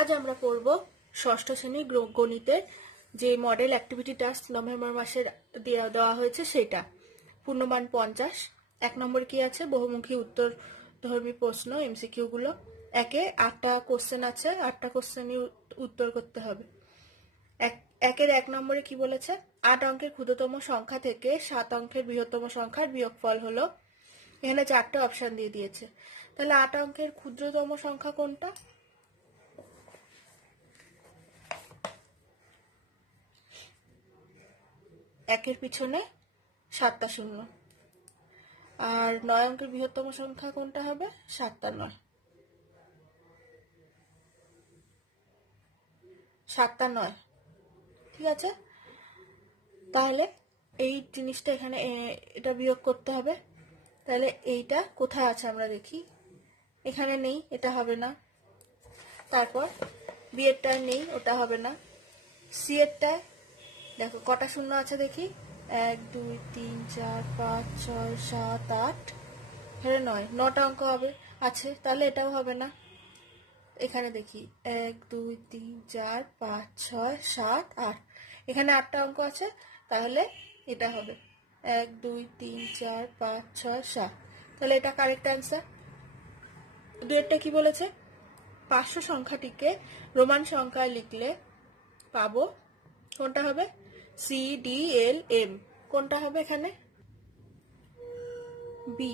আজ আমরা পড়ব ষষ্ঠ শ্রেণীর গণিতের যে মডেল অ্যাক্টিভিটি টাস্ক নভেম্বর মাসের দেওয়া হয়েছে সেটা। পূর্ণমান 50। 1 নম্বর কি আছে? বহুমুখী উত্তরধর্মী প্রশ্ন, এমসিকিউ গুলো। একে 8টা কোশ্চেন আছে, 8টা কোশ্চেনই উত্তর করতে হবে। একের 1 নম্বরে কি বলেছে? 8 অঙ্কের ক্ষুদ্রতম সংখ্যা থেকে 7 অঙ্কের বৃহত্তম সংখ্যার বিয়োগফল হলো। এখানে 4টে অপশন দিয়ে দিয়েছে। তাহলে 8 অঙ্কের ক্ষুদ্রতম সংখ্যা কোনটা? একের পিছনে 7টা শূন্য। আর 9 অঙ্কের বৃহত্তম সংখ্যা কোনটা হবে? 7টা 9। 7টা 9, ঠিক আছে। তাহলে এই জিনিসটা এখানে এটা বিয়োগ করতে হবে। তাহলে এইটা কোথায় আছে আমরা দেখি। এখানে নেই, এটা হবে না। তারপর বি এরটা নেই, ওটা হবে না। সি এরটা দেখো কটা শূন্য আছে দেখি। 1 2 3 4 5 6 7 8, এখানে 9, 9টা অঙ্ক হবে আছে, তাহলে এটাও হবে না। এখানে দেখি 1 2 3 4 5 6 7 8, এখানে 8টা অঙ্ক আছে, তাহলে এটা হবে 1 2 3 4 5 6 7, তাহলে এটা কারেক্ট অ্যান্সার। দুইটা কি বলেছে? 500 সংখ্যাটিকে রোমান সংখ্যায় লিখলে পাবো কোনটা হবে? C D L M. কোনটা হবে এখানে? বি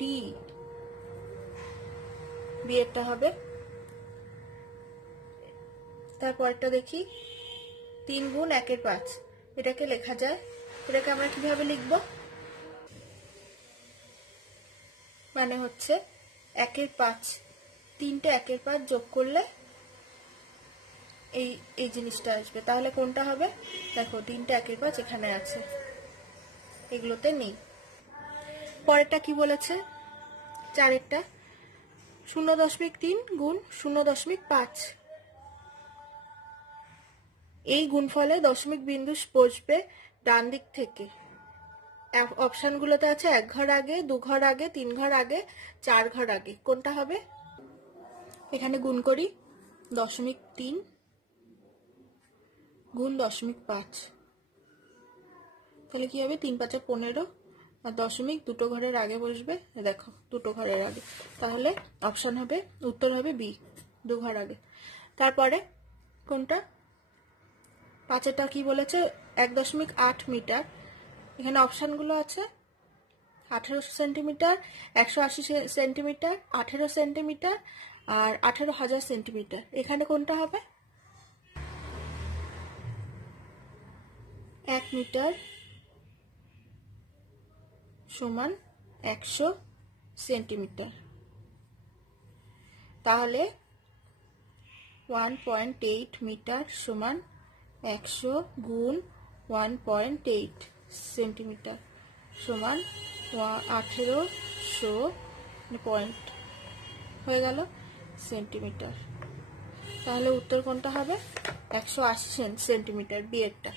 ডি, বি এরটা হবে। তারপরটা দেখি 3 গুণ 1 এর 5, এটাকে লেখা যায়। এটাকে আমরা কিভাবে লিখব? মানে হচ্ছে 1 এর 5, 3টে 1 এর 5 যোগ করলে এই জিনিসটা আসবে। তাহলে কোনটা হবে? দেখো 3টে 1 এর 5 এখানে আছে, এগুলোতে নেই। পরেরটা কি বলেছে? 4এরটা 0.3 গুণ 0.5, এই গুণফলে দশমিক বিন্দু বসবে ডান দিক থেকে। অপশনগুলোতে আছে 1 ঘর আগে, 2 ঘর আগে, 3 ঘর আগে, 4 ঘর আগে। কোনটা হবে? এখানে গুণ করি 0.3 গুণ 0.5, তাহলে কি হবে? 3 5 15, আর দশমিক দুটো ঘরের আগে বসবে, দেখো দুটো ঘরের আগে, তাহলে অপশন হবে, উত্তর হবে বি, 2 ঘর আগে। তারপরে কোনটা? 5এরটা কি বলেছে? 1.8 মিটার। এখানে অপশনগুলো আছে 18 সেন্টিমিটার, 180 সেন্টিমিটার, 18 সেন্টিমিটার আর 18,000 সেন্টিমিটার। এখানে কোনটা হবে? 1 মিটার সমান 100 সেন্টিমিটার। তাহলে 1.8 মিটার সমান 100 গুণ 1.8 সেন্টিমিটার সমান 1800 পয়েন্ট হয়ে গেল সেন্টিমিটার। তাহলে উত্তর কোনটা হবে? 180 সেন্টিমিটার, বি এরটা।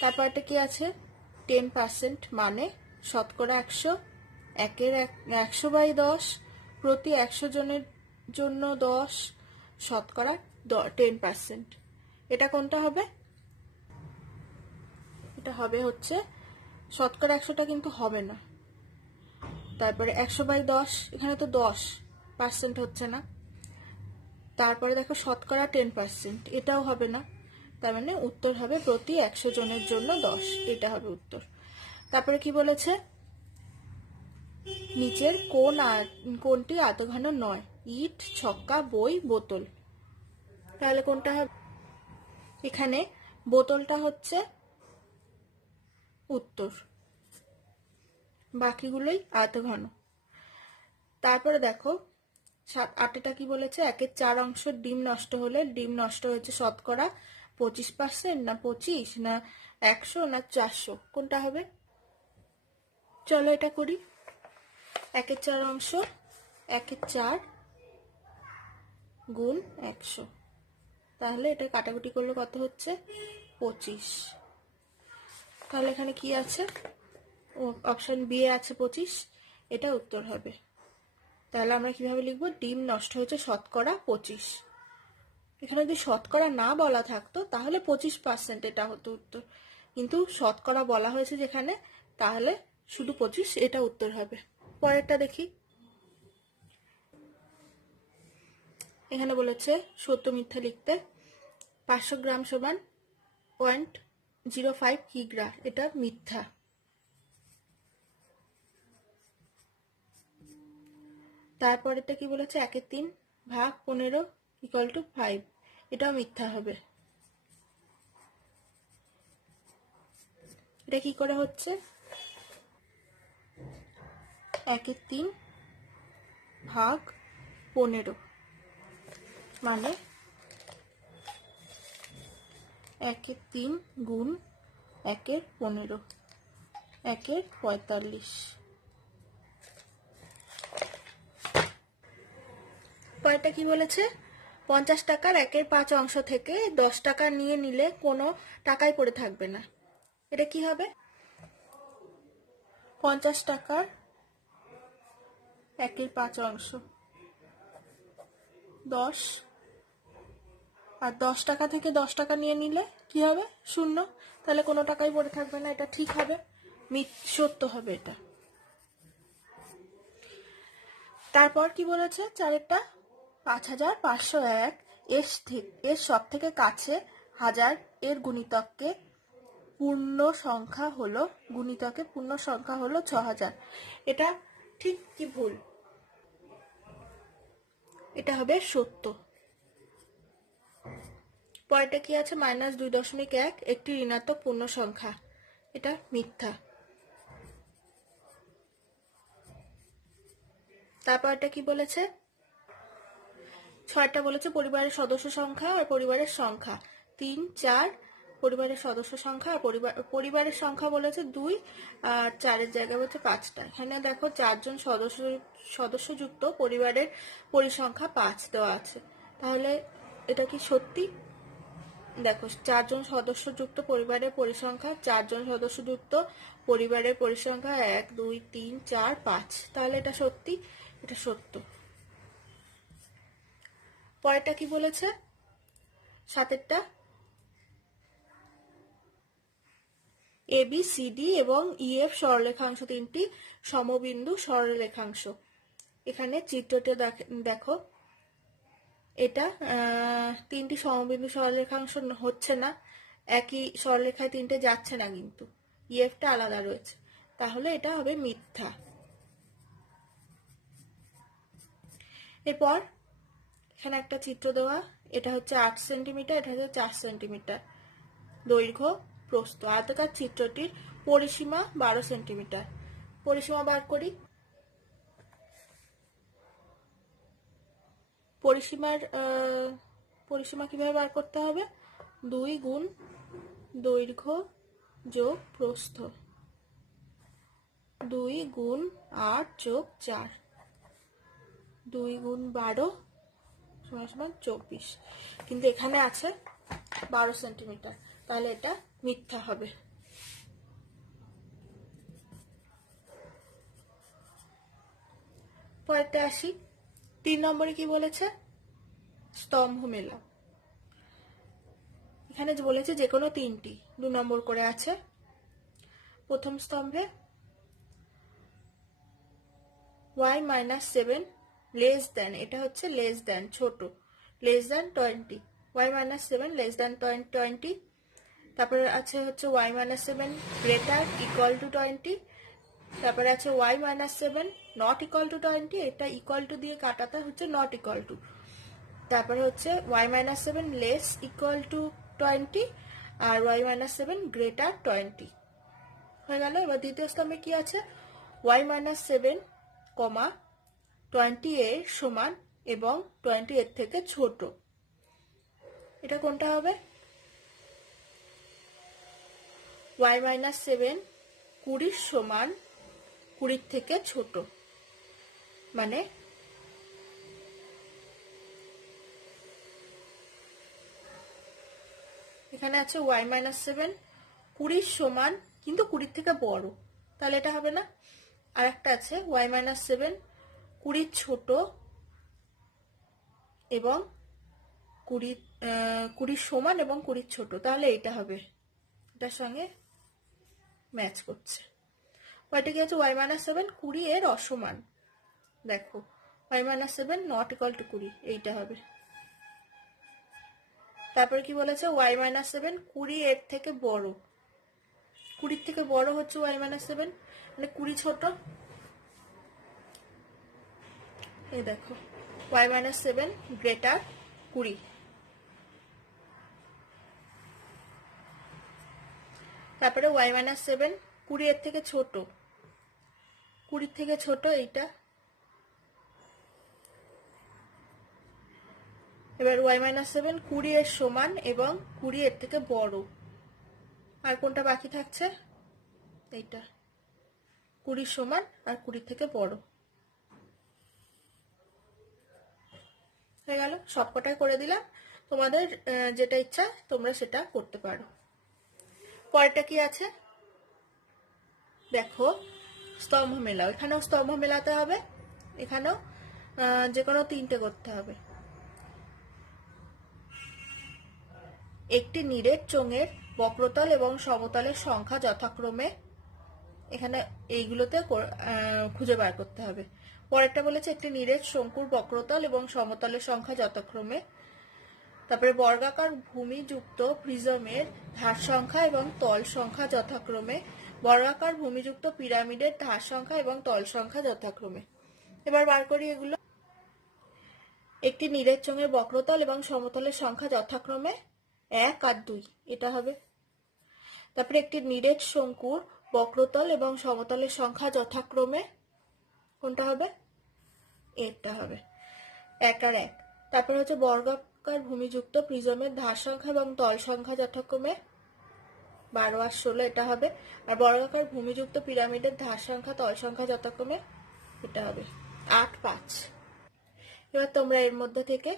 তারপরটা কি আছে? 10% মানে শতকরা 100, 100/10, প্রতি 100 জনের জন্য 10, শতকরা 10%। এটা কোনটা হবে? এটা হবে হচ্ছে শতকরা 100টা কিন্তু হবে না। তারপরে 100/10, এখানে তো 10% হচ্ছে না। তারপরে দেখো শতকরা 10%, এটাও হবে না। তার মানে উত্তর হবে প্রতি 100 জনের জন্য 10, এটা হবে উত্তর। তারপরে কি বলেছে? নিচের কোনটি আয়তঘন নয়? ইট, ছক্কা, বই, বোতল। তাহলে কোনটা হবে? এখানে বোতলটা হচ্ছে উত্তর, বাকিগুলোই আয়তঘন। তারপরে দেখো 8টা কি বলেছে? 1/4 অংশ ডিম নষ্ট হলে ডিম নষ্ট হয়েছে শতকরা 25%, না 25, না 100, না 400, কোনটা হবে? চলো এটা করি। 1/4 অংশ 1/4 গুণ 100, তাহলে এটা কাটাকুটি করলে কত হচ্ছে? 25। তাহলে এখানে কি আছে? অপশন বি এ আছে 25, এটা উত্তর হবে। তাহলে আমরা কিভাবে লিখবো? ডিম নষ্ট হয়েছে শতকরা 25। এখানে যদি শতকরা না বলা থাকতো তাহলে 25% এটা হতো উত্তর, কিন্তু শতকরা বলা হয়েছে যেখানে, তাহলে শুধু 25 এটা উত্তর হবে। পরেরটা দেখি। এখানে বলেছে সত্য মিথ্যা লিখতে। 500 গ্রাম সমান 0.05 কিগ্রা, এটা মিথ্যা। তারপরেরটা কি বলেছে, 1/3 ভাগ 15 = 5, এটাও মিথ্যা হবে। এটা কি করে হচ্ছে, 1/3 ভাগ 15 মানে 1/3 গুণ 1/15, 1/45। পরেরটা কি বলেছে, 50 টাকার 1/5 অংশ থেকে 10 টাকা নিয়ে নিলে কোনো টাকাই পড়ে থাকবে না। এটা কি হবে, 50 টাকার 1/5 অংশ 10, আর 10 টাকা থেকে 10 টাকা নিয়ে নিলে কি হবে, 0, তাহলে কোনো টাকাই পড়ে থাকবে না, এটা ঠিক হবে, সত্য হবে এটা। তারপর কি বলেছে, চারেরটা 5501 এর সব থেকে কাছে 1000 এর গুণিতকে পূর্ণ সংখ্যা হলো 6000, এটা ঠিক কি ভুল, এটা হবে সত্য। পরেরটা কি আছে, -2.1 একটি ঋণাত্মক পূর্ণ সংখ্যা, এটা মিথ্যা। তারপরটা কি বলেছে, 6টা বলেছে পরিবারের সদস্য সংখ্যা আর পরিবারের সংখ্যা 3, 4, পরিবারের সদস্য সংখ্যা আর পরিবারের সংখ্যা বলেছে 2, আর 4-এর জায়গায় বলছে 5টা। এখানে দেখো 4 জন সদস্য যুক্ত পরিবারের পরিসংখ্যা 5 দেওয়া আছে, তাহলে এটা কি সত্যি, দেখো 4 জন সদস্য যুক্ত পরিবারের পরিসংখ্যা, 4 জন সদস্য যুক্ত পরিবারের পরিসংখ্যা 1, 2, 3, 4, 5, তাহলে এটা সত্যি, এটা সত্য। পরেরটা কি বলেছে, 7এরটা ABCD এবং EF সরলরেখাংশ 3টি সমবিন্দু সরলরেখাংশ। এখানে চিত্রটি দেখো, এটা 3টি সমবিন্দু সরলরেখাংশ হচ্ছে না, একই সরলরেখায় 3টে যাচ্ছে না, কিন্তু EFটা আলাদা রয়েছে, তাহলে এটা হবে মিথ্যা। এরপর এখানে একটা চিত্র দেওয়া, এটা হচ্ছে 8 সেন্টিমিটার, এটা হচ্ছে 4 সেন্টিমিটার দৈর্ঘ্য প্রস্থ। আয়তাকার চিত্রটির পরিসীমা 12 সেন্টিমিটার। পরিসীমা বার করি। পরিসীমা কিভাবে বার করতে হবে, 2 গুণ দৈর্ঘ্য যোগ প্রস্থ, 2 গুণ 8 যোগ 4, 2 গুণ 12 সমান 24, কিন্তু এখানে আছে 12 সেন্টিমিটার, তাহলে এটা মিথ্যা হবে। পরেরটা আসি, 3 নম্বরে কি বলেছে, স্তম্ভ মেলা। এখানে বলেছে যে কোনো 3টি, 2 নম্বর করে আছে। প্রথম স্তম্ভে y-7 লেস দেন, এটা হচ্ছে লেস দেন ছোট, less than 20, y-7 less than 20। তারপরে আছে হচ্ছে y-7 গ্রেটার ইকুয়াল টু 20, তারপরে আছে y-7 নট ইকুয়াল টু 20, এটা ইকুয়াল টু দিয়ে কাটাতে হচ্ছে নট ইকুয়াল টু। তারপরে হচ্ছে y-7 লেস ইকুয়াল টু 20 আর y-7 গ্রেটার 20 হয়ে গেল। এবার দ্বিতীয় স্তম্ভে কি আছে, y-7, 20 এর সমান এবং 20 এর থেকে ছোট, এটা কোনটা হবে, y-7 20 সমান 20 থেকে ছোট, মানে এখানে আছে y-7 20 সমান কিন্তু 20 থেকে বড়, তাহলে এটা হবে না। আর একটা আছে y-7 20 ছোট এবং 20 20 সমান এবং 20 ছোট, তাহলে এটা হবে, এটার সঙ্গে ম্যাচ করছে। পরেরটা কি আছে, y মাইনাস 7 20 এর অসমান। দেখো y minus 7 not equal to 20, এইটা হবে। তারপরে কি বলেছে, y মাইনাস 7 20 এর থেকে বড়। 20 থেকে বড় হচ্ছে y মাইনাস 7, মানে 20 ছোট। এই দেখো y মাইনাস 7 গ্রেটার 20। তারপরে y মাইনাস 7 20 এর থেকে ছোট, 20 থেকে ছোট এইটা। এবার y মাইনাস 7 20 এর সমান এবং 20 এর থেকে বড়। আর কোনটা বাকি থাকছে, এইটা 20 সমান আর 20 থেকে বড়। হয়ে গেল, সবকটাই করে দিলাম। তোমাদের যেটা ইচ্ছা তোমরা সেটা করতে পারো। পরেরটা কি আছে দেখো, স্তম্ভ মেলাও। এখানেও স্তম্ভ মেলাতে হবে, এখানেও যে কোনো 3টে করতে হবে। একটি নিরেট চোঙের বক্রতল এবং সমতলের সংখ্যা যথাক্রমে, এখানে এইগুলোতে খুঁজে বার করতে হবে। পরেরটা বলেছে একটি নিরেট শঙ্কুর বক্রতল এবং সমতলের সংখ্যা যথাক্রমে। তারপরে বর্গাকার ভূমিযুক্ত প্রিজমের ধার সংখ্যা এবং তল সংখ্যা যথাক্রমে। বর্গাকার ভূমিযুক্ত পিরামিডের ধার সংখ্যা এবং তল সংখ্যা যথাক্রমে। এবার বার করি এগুলো। একটি নিরেট চোঙের বক্রতল এবং সমতলের সংখ্যা যথাক্রমে 1 আর 2, এটা হবে। তারপরে একটি নিরেট শঙ্কুর বক্রতল এবং সমতলের সংখ্যা যথাক্রমে, কোনটা হবে, এটা হবে 1 আর 1। তারপরে হচ্ছে বর্গাকার ভূমিযুক্ত প্রিজমের ধার সংখ্যা এবং তল সংখ্যা যথাক্রমে 12 আর 16, এটা হবে। আর বর্গাকার ভূমিযুক্ত পিরামিডের ধার সংখ্যা তল সংখ্যা যথাক্রমে, এটা হবে 8, 5। এবার তোমরা এর মধ্যে থেকে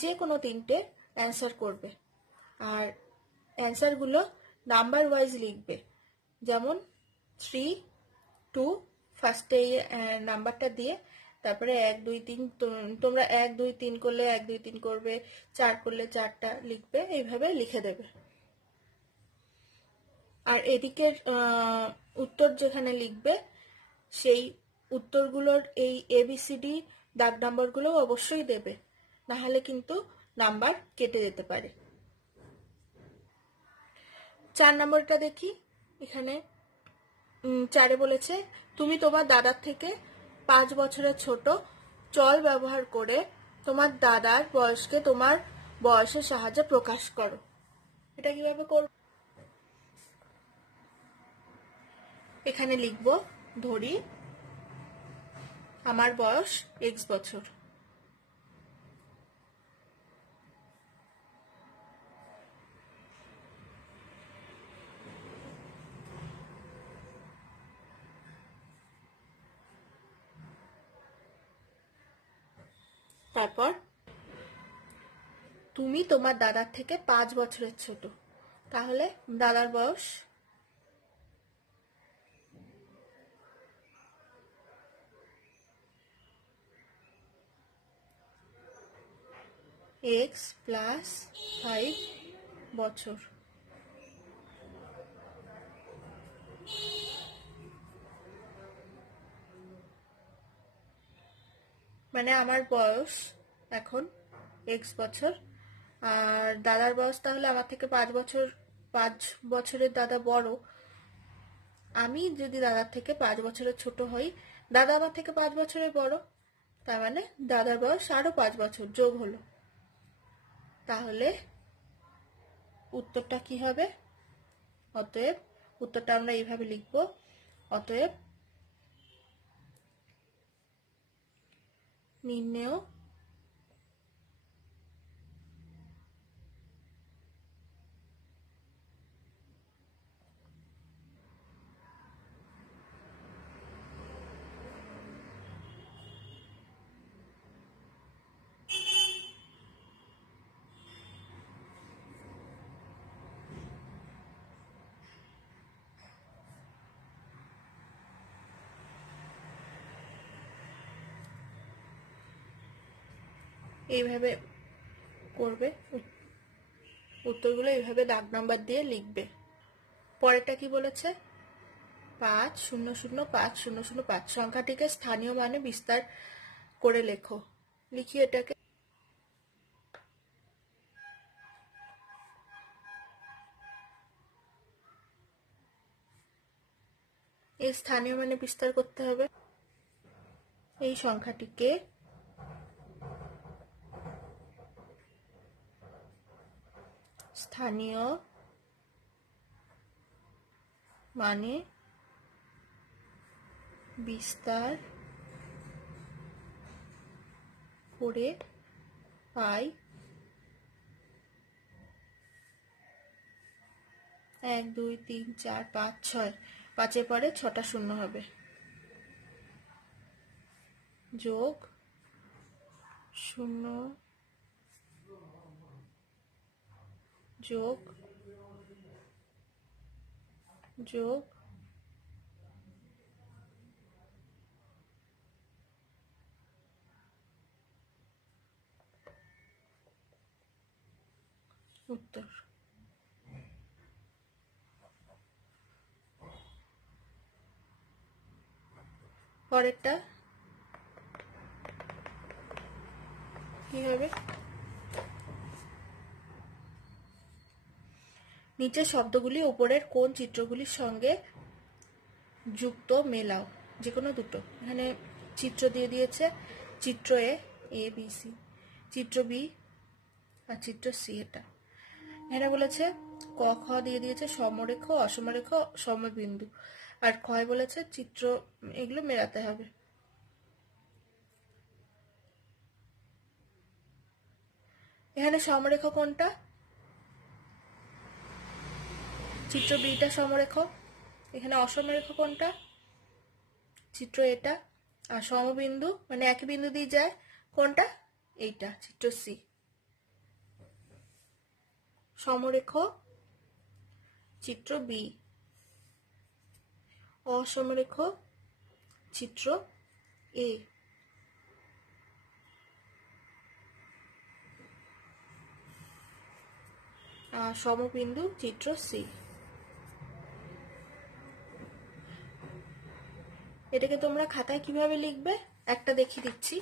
যে কোনো 3টে অ্যান্সার করবে, আর অ্যান্সারগুলো নাম্বার ওয়াইজ লিখবে। যেমন 3, 2, ফার্স্টে এই নাম্বারটা দিয়ে তারপরে 1, 2, 3, তোমরা 1, 2, 3 করলে 1, 2, 3 করবে, 4 করলে 4টা লিখবে, এইভাবে লিখে দেবে। আর এদিকের উত্তর যেখানে লিখবে সেই উত্তরগুলোর এই ABCD দাগ নাম্বারগুলো অবশ্যই দেবে, না হলে কিন্তু নাম্বার কেটে যেতে পারে। 4 নম্বরটা দেখি। এখানে 4-এ বলেছে তুমি তোমার দাদার থেকে 5 বছরের ছোট, চল ব্যবহার করে তোমার দাদার বয়সকে তোমার বয়সের সাহায্যে প্রকাশ করো। এটা কিভাবে করব, এখানে লিখব, ধরি আমার বয়স x বছর। তারপর তুমি তোমার দাদার থেকে 5 বছরের ছোট, তাহলে দাদার বয়স x প্লাস 5 বছর। মানে আমার বয়স এখন x বছর, আর দাদার বয়স তাহলে আমার থেকে 5 বছরের দাদা বড়। আমি যদি দাদার থেকে 5 বছরের ছোট হই, দাদা আমার থেকে 5 বছরের বড়, তার মানে দাদার বয়স আরো 5 বছর যোগ হলো। তাহলে উত্তরটা কি হবে, অতএব উত্তরটা আমরা এইভাবে লিখব, অতএব নির্ণেয় এইভাবে করবে, উত্তরগুলো এইভাবে দাগ নাম্বার দিয়ে লিখবে। পরেরটা কি বলেছে, 5005005 সংখ্যাটিকে স্থানীয় মানে বিস্তার করে লেখো। লিখি এটাকে। এই স্থানীয় মানে বিস্তার করতে হবে। এই সংখ্যাটিকে স্থানীয় মানে বিস্তার করে পাই 1 2 3 4 5 6, 5-এর পরে 6টা শূন্য হবে, যোগ 0 যোগ যোগ উত্তর। পরেরটা কি হবে, নিচের শব্দগুলি উপরের কোন চিত্রগুলির সঙ্গে যুক্ত মেলাও, যে কোনো দুটো। এখানে চিত্র দিয়ে দিয়েছে, চিত্র এ বি সি, চিত্র বি আর চিত্র সি। এটা বলেছে ক খ দিয়ে দিয়েছে সমরেখ অসমরেখ সমবিন্দু, আর ক্ষয় বলেছে চিত্র, এগুলো মেলাতে হবে। এখানে সমরেখ কোনটা, চিত্র বিটা সমরেখ। এখানে অসমরেখ কোনটা, চিত্র এটা। আর সমবিন্দু মানে একই বিন্দু দিয়ে যায় কোনটা, এইটা চিত্র সি। সমরেখ চিত্র বি, অসমরেখ চিত্র এ, আর সমবিন্দু চিত্র সি। এটাকে তোমরা খাতায় কিভাবে লিখবে একটা দেখিয়ে দিচ্ছি।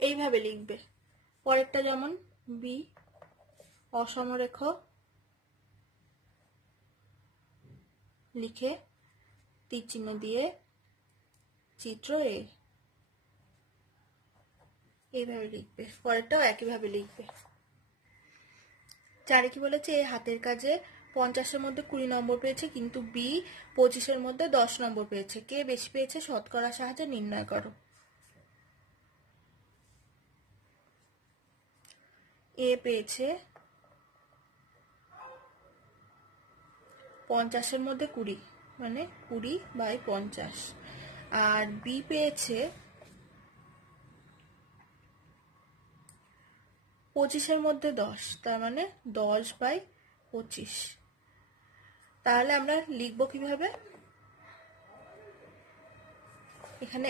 এইভাবে লিখবে। পরেরটা যেমন বি অসমরেখ লিখে তীর চিহ্ন দিয়ে চিত্র এ, এইভাবে লিখবে। পরেরটাও একইভাবে লিখবে। 4 কি বলেছে, এ হাতের কাজে 50-এর মধ্যে 20 নম্বর পেয়েছে, কিন্তু বি 25-এর মধ্যে 10 নম্বর পেয়েছে, কে বেশি পেয়েছে শতকরার সাহায্যে নির্ণয় করো। এ পেয়েছে 50-এর মধ্যে 20, মানে 20/50, আর বি পেয়েছে 25-এর মধ্যে 10, তার মানে 10/25। তাহলে আমরা লিখবো কিভাবে, এখানে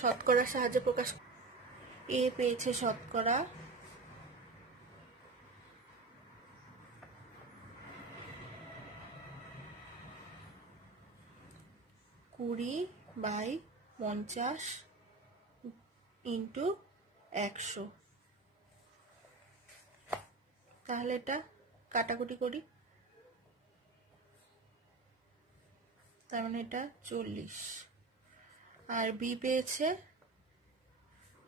শতকরার সাহায্যে প্রকাশ। এ পেয়েছে শতকরা 20/50 × 100। তাহলে এটা কাটাকুটি করি, তার মানে এটা 40। আর বি পেয়েছে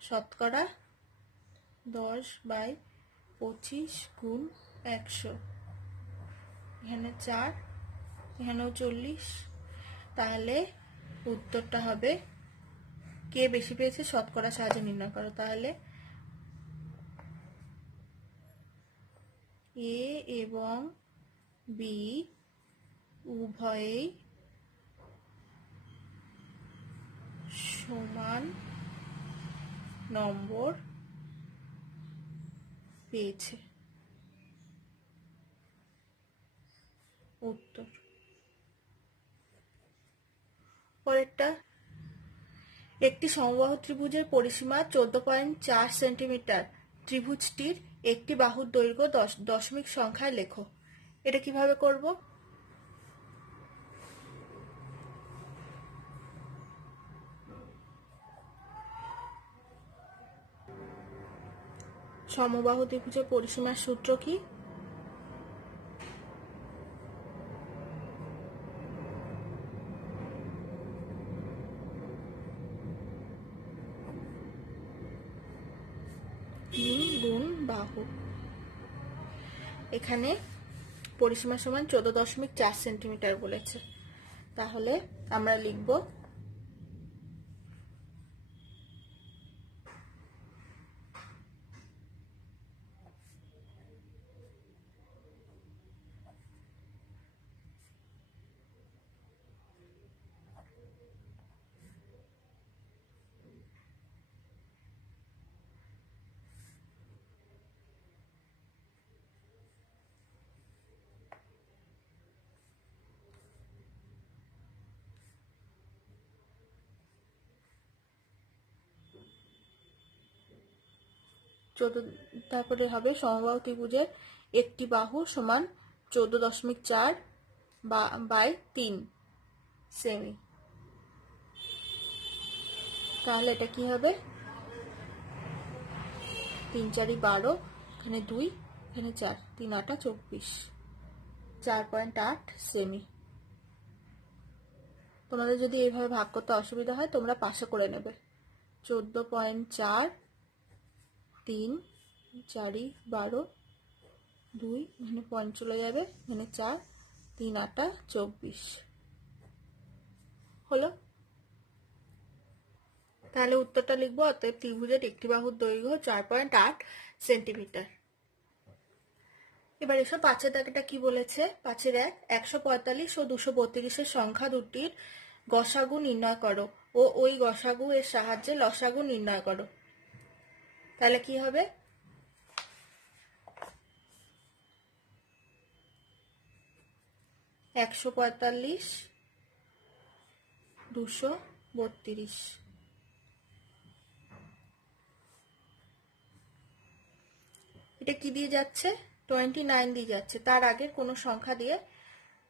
শতকরা 10/25 × 100, এখানে 4, এখানেও 40। তাহলে উত্তরটা হবে কে বেশি পেয়েছে শতকরা সাহায্যে নির্ণয় করো। তাহলে এ এবং বি উভয়েই সমান নম্বর পেয়েছে। উত্তর। পরেরটা, একটি সমবাহু ত্রিভুজের পরিসীমা 14.4 সেন্টিমিটার। ত্রিভুজটির একটি বাহুর দৈর্ঘ্য দশমিক সংখ্যায় লেখো। এটা কিভাবে করব? সমবাহু ত্রিভুজের পরিসীমার সূত্র কি? গুণ বাহু। এখানে পরিসীমা সমান 14.4 সেন্টিমিটার বলেছে। তাহলে আমরা লিখব তারপরে হবে সমবাহু ত্রিভুজের একটি বাহু সমান 14.4 বাই 3 সেমি। তাহলে এটা কি হবে? 3 4 12, এখানে 2, এখানে 4, 3 8 24, 4.8 সেমি। তোমাদের যদি এইভাবে ভাগ করতে অসুবিধা হয় তোমরা পাশে করে নেবে। 14.4, 3 4 12, 2, এখানে পয়েন্ট চলে যাবে, এখানে 4, 3 8 24 হলো। তাহলে উত্তরটা লিখবো, অতএব ত্রিভুজের একটি বাহুর দৈর্ঘ্য 4.8 সেন্টিমিটার। এবার এসব 5-এর দাগেটা কি বলেছে? 5-এর 145 ও 232 এর সংখ্যা দুটির গসাগু নির্ণয় করো ও ওই গসাগু এর সাহায্যে লসাগু নির্ণয় করো। তাহলে কি হবে? একশো 232। এটা কি দিয়ে যাচ্ছে? 29 দিয়ে যাচ্ছে, তার আগের কোনো সংখ্যা দিয়ে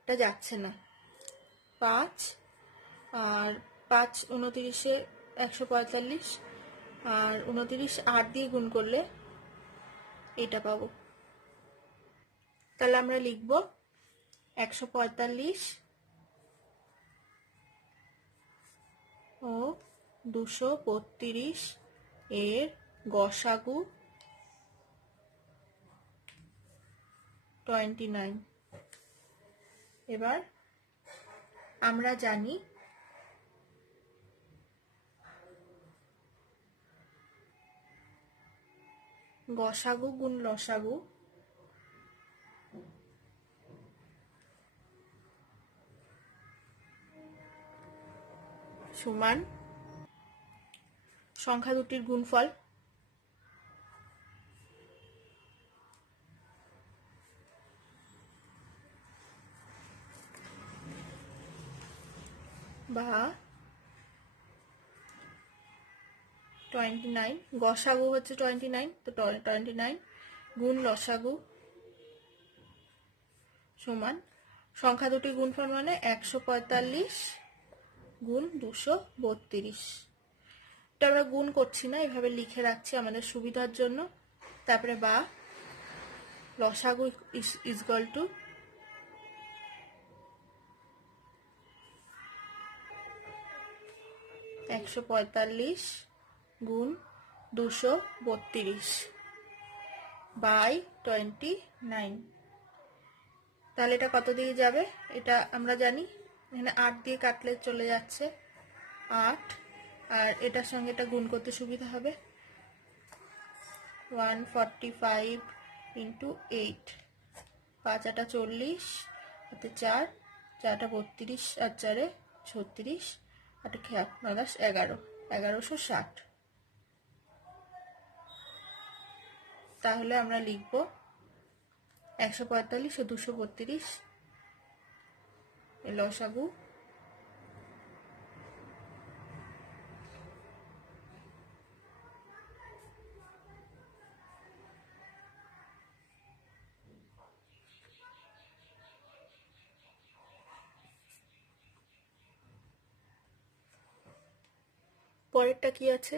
এটা যাচ্ছে না। 5 আর 5 29-এ 145 আর 29 8 দিয়ে গুণ করলে এটা পাবো। তাহলে আমরা লিখব 145 ও 232 এর গসাগু 29। এবার আমরা জানি গসাগু গুণ লসাগু সমান সংখ্যা দুটির গুণফল। বা 29, গসাগু হচ্ছে 29, তো 29 গুণ লসাগু সমান সংখ্যা দুটির গুণফল মানে 145 গুণ 232। এটা আমরা গুণ করছি না, এভাবে লিখে রাখছি আমাদের সুবিধার জন্য। তারপরে বা লসাগু ইজগল টু 145 গুণ 232 বাই 29। তাহলে এটা কত দিয়ে যাবে? এটা আমরা জানি, এখানে 8 দিয়ে কাটলে চলে যাচ্ছে 8, আর এটার সঙ্গে এটা গুণ করতে সুবিধা হবে। 145 ইন্টু 8, 5 আটা 40, হাতে 4, 4 আটা 32 আর 4 36, 8 খেয়াল 9 10 11, 1160। তাহলে আমরা লিখব 145 ও 232 এর লসাগু। পরেরটা কি আছে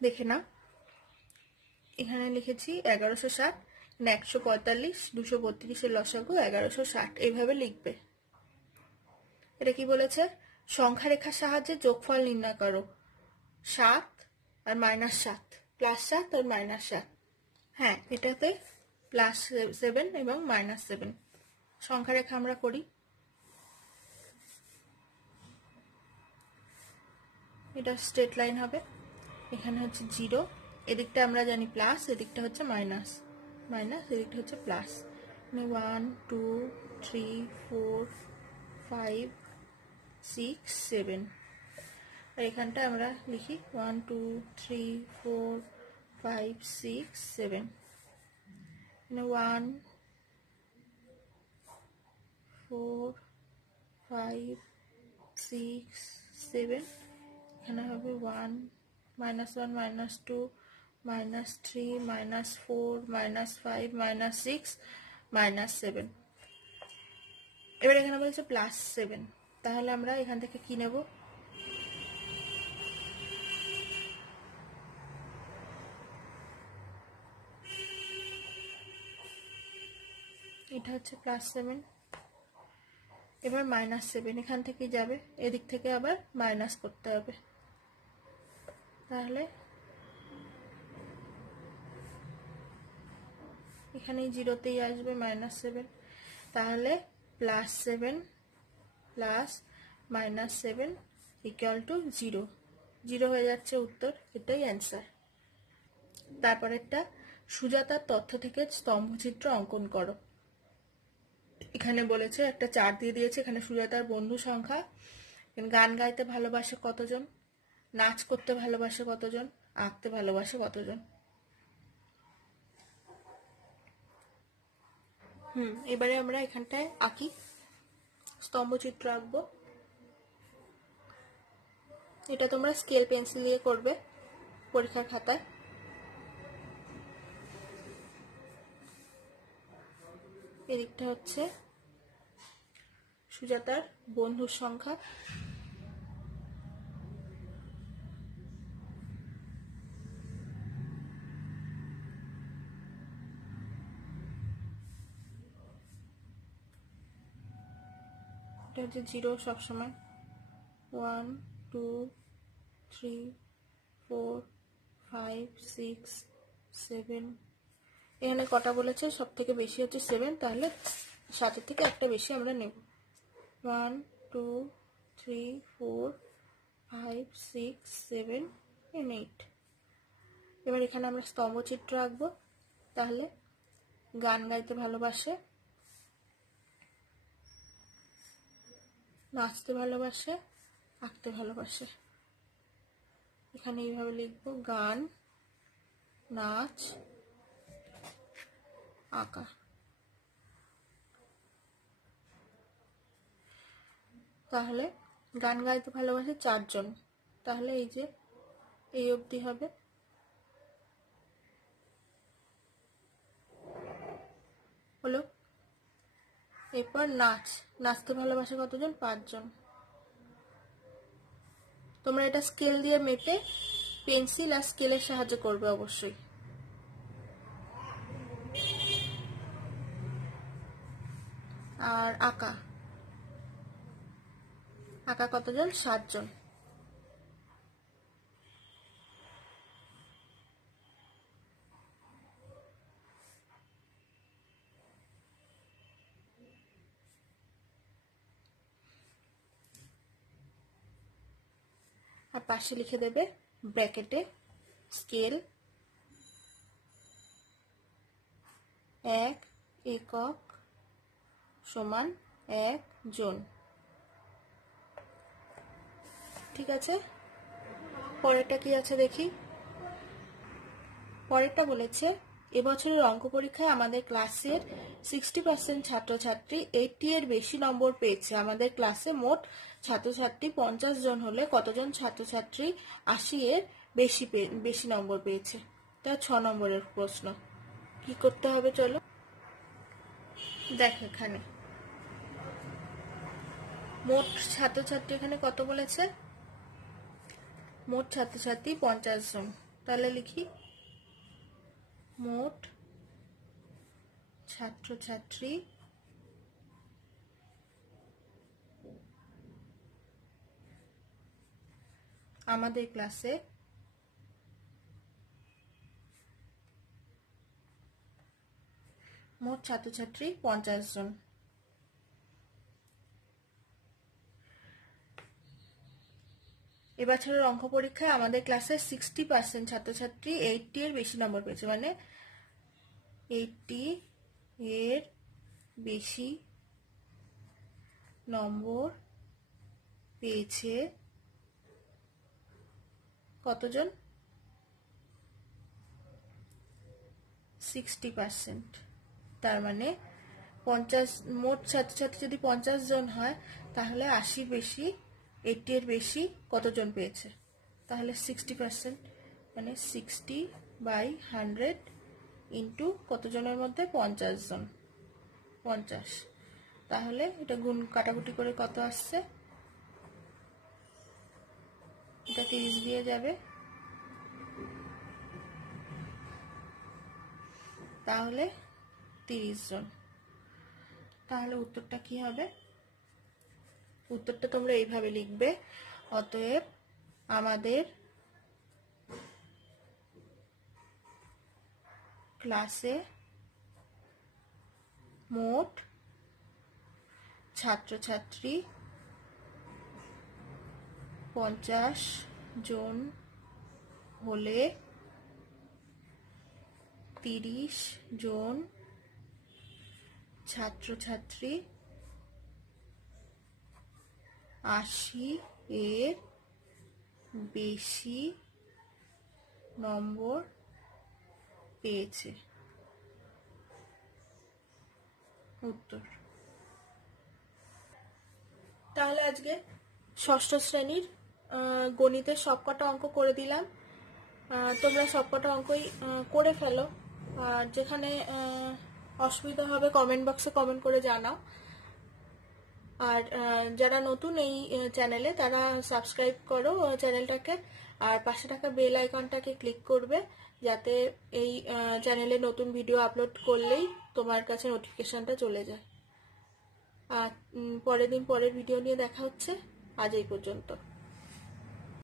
দেখে না, এখানে লিখেছি 1160, 145, 232 এর লসাগু 1160, এইভাবে লিখবে। এটা কি বলেছে, সংখ্যা রেখার সাহায্যে যোগফল নির্ণয় করো। 7 আর -7, +7 আর -7। হ্যাঁ, এটাতে +7 এবং -7 সংখ্যা রেখা আমরা করি। এটা স্ট্রেট লাইন হবে। এখানে হচ্ছে 0, এদিকটা আমরা জানি প্লাস, এদিকটা হচ্ছে মাইনাস, মাইনাস এদিকটা হচ্ছে প্লাস। 1 2 3 4 5 6 7, আর এখানটা আমরা লিখি 1 2 3 4 5 6 7। 1 4 5 6 7, এখানে হবে 1 -1 -2 -3 -4 -5 -6 -7। এবার এখানে বলছে +7, তাহলে আমরা এখান থেকে কি নেব, এটা হচ্ছে +7। এবার -7 এখান থেকে যাবে, এদিক থেকে আবার মাইনাস করতে হবে। তাহলে এখানে 0তেই আসবে -7, তাহলে +7 প্লাস -7 = 0, 0 হয়ে যাচ্ছে উত্তর, এটাই অ্যান্সার। তারপরেরটা, সুজাতার তথ্য থেকে স্তম্ভচিত্র অঙ্কন করো। এখানে বলেছে একটা চার্ট দিয়ে দিয়েছে, এখানে সুজাতার বন্ধু সংখ্যা, গান গাইতে ভালোবাসে কতজন, নাচ করতে ভালোবাসে কতজন, আঁকতে ভালোবাসে কতজন। এবারে আমরা এখানটায় আঁকি, স্তম্ভচিত্র আঁকবো। এটা তোমরা স্কেল পেন্সিল দিয়ে করবে পরীক্ষার খাতায়। এদিকটা হচ্ছে সুজাতার বন্ধুর সংখ্যা, এটা হচ্ছে 0 সবসময়। 1 2 3 4 5 6 7, এখানে কটা বলেছে, সব থেকে বেশি হচ্ছে 7, তাহলে 7 থেকে একটা বেশি আমরা নেব। 1 2 3 4 5 6 7 8। এবার এখানে আমরা স্তম্ভচিত্র আঁকবো। তাহলে গান গাইতে ভালোবাসে, নাচতে ভালোবাসে, আঁকতে ভালোবাসে। এখানে এইভাবে লিখবো, গান, নাচ, আঁকা। তাহলে গান গাইতে ভালোবাসে 4 জন, তাহলে এই যে এই অবধি হবে। হলো। এরপর নাচতে ভালোবাসে কতজন, 5 জন। তোমরা এটা স্কেল দিয়ে মেপে পেন্সিল আর স্কেলের সাহায্যে করবে অবশ্যই। আর আঁকা কতজন, 7 জন। আর পাশে লিখে দেবে ব্র্যাকেটে স্কেল 1 একক সমান 1 জন। ঠিক আছে, পরেরটা কি আছে দেখি। পরেরটা বলেছে এবছরের অঙ্ক পরীক্ষায় আমাদের ক্লাসের 60% ছাত্রছাত্রী 80 এর বেশি নম্বর পেয়েছে। আমাদের ক্লাসে মোট ছাত্রছাত্রী 50 জন হলে কতজন ছাত্রছাত্রী 80 এর বেশি নম্বর পেয়েছে? তা 6 নম্বরের প্রশ্ন। কি করতে হবে চলো দেখ। এখানে মোট ছাত্রছাত্রী এখানে কত বলেছে? মোট ছাত্রছাত্রী 50 জন। তাহলে লিখি মোট ছাত্রছাত্রী আমাদের ক্লাসে মোট ছাত্রছাত্রী 50 জন। এবছরের অঙ্ক পরীক্ষায় আমাদের ক্লাসে 60% ছাত্রছাত্রী 80 এর বেশি নম্বর পেয়েছে, মানে 80 এর বেশি নম্বর পেয়েছে কতজন? 60%। তার মানে 50 মোট ছাত্রছাত্রী যদি 50 জন হয় তাহলে 80 বেশি 80 এর বেশি কতজন পেয়েছে? তাহলে 60% মানে 60/100 ইন্টু কতজনের মধ্যে? 50 জন। 50। তাহলে এটা গুণ কাটাকুটি করে কত আসছে? এটা 30 দিয়ে যাবে, তাহলে 30 জন। তাহলে উত্তরটা কি হবে? উত্তরটা তোমরা এইভাবে লিখবে, অতএব আমাদের ক্লাসে মোট ছাত্রছাত্রী 50 জন হলে 30 জন ছাত্রছাত্রী 80 এর বেশি নম্বর পেয়েছে। উত্তর। তাহলে আজকে ষষ্ঠ শ্রেণীর গণিতের সবকটা অঙ্ক করে দিলাম। তোমরা সবকটা অঙ্কই করে ফেলো, আর যেখানে অসুবিধা হবে কমেন্ট বক্সে কমেন্ট করে জানাও। আর যারা নতুন এই চ্যানেলে তারা সাবস্ক্রাইব করো চ্যানেলটাকে, আর পাশে থাকা বেল আইকনটাকে ক্লিক করবে যাতে এই চ্যানেলে নতুন ভিডিও আপলোড করলেই তোমার কাছে নোটিফিকেশনটা চলে যায়। আর পরের দিন পরের ভিডিও নিয়ে দেখা হচ্ছে। আজ এই পর্যন্ত।